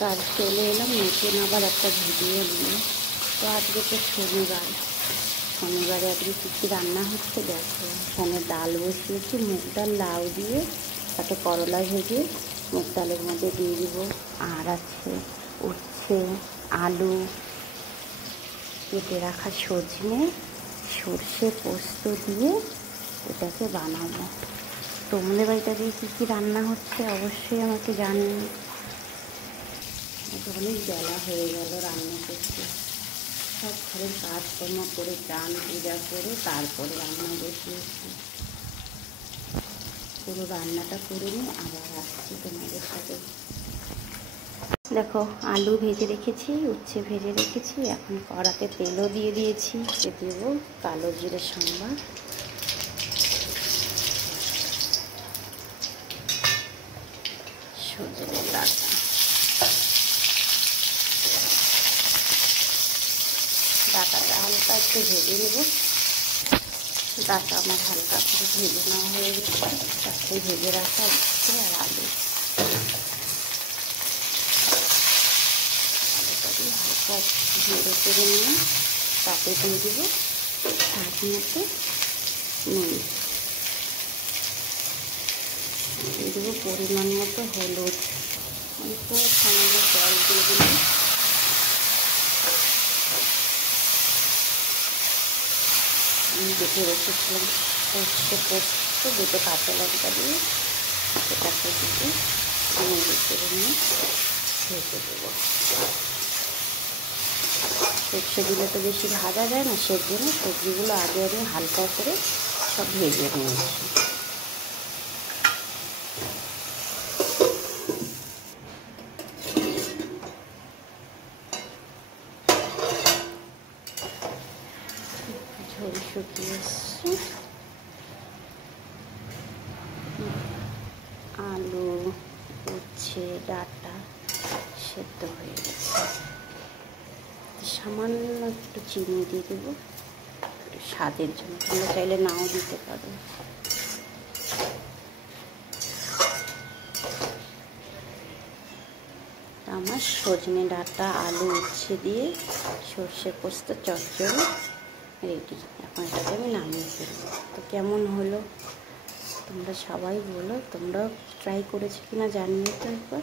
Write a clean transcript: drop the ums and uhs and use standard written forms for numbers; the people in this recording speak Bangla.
কাজ চলে এলাম নতুন আবার একটা ভিডিও নিয়ে। তো আজকে তো শনিবারে আজকে কী কী রান্না হচ্ছে দেখো। এখানে ডাল বসিয়েছি, মুগ ডাল লাউ দিয়ে, তাতে করলা ভেজে মুগ ডালের মধ্যে দিয়ে দিব। আর আছে উচ্ছে, আলু, কেটে রাখা সজনে, সর্ষে পোস্ত দিয়ে এটাকে বানাবো। তোমাদের বাড়িতে দিয়ে কী কী রান্না হচ্ছে অবশ্যই আমাকে জানিও। অনেক বেলা হয়ে গেল রান্না করতে, সব ঘরের কাজকর্ম করে চান পূজা করে তারপরে রান্না বসিয়েছি। পুরো রান্নাটা করে নিয়ে আবার আসছি তোমাদের সাথে। দেখো আলু ভেজে রেখেছি, উচ্ছে ভেজে রেখেছি, এখন কড়াতে তেলও দিয়ে দিয়েছি। দেব কালো জিরে সম্বার, সজনে ডাঁটা, ডাঁটাটা হালকা একটু ভেজে নেব। ডাঁটা আমার হালকা করে ভেজে নেওয়া হয়ে গেছে, তাতে ভেজে রাখা উচ্ছে আর আলু হালকা ভেজে করে নিয়ে তাতে দিয়ে দেবো স্বাদ মতো নুন, দিয়ে দেবো পরিমাণ মতো হলুদ, অল্প সামান্য জল দিয়ে দিলাম। আমি বেটে রেখেছিলাম সর্ষে পোস্ত, দুটো কাঁচা লঙ্কা দিয়ে সেটাকে দিয়ে নেড়ে করে নিয়ে ভেজে দেবো। সর্ষে দিলে তো বেশি ভাজা যায় না, সেজন্য সবজিগুলো আগে আমি হালকা করে সব ভেজে নিয়েছি। ঝোল শুকিয়ে এসছে, আলু উচ্ছে ডাঁটা সেদ্ধ হয়ে গেছে। সামান্য একটু চিনি দিয়ে দেবো স্বাদের জন্য, তোমরা চাইলে নাও দিতে পারো। আমার সজনে ডাঁটা আলু উচ্ছে দিয়ে সর্ষে পোস্ত চচ্চড়ি রেডি। এখন এটাকে আমি নামিয়ে ফেলবো। তো কেমন হলো তোমরা সবাই বলো, তোমরাও ট্রাই করেছো কিনা জানিও তো একবার।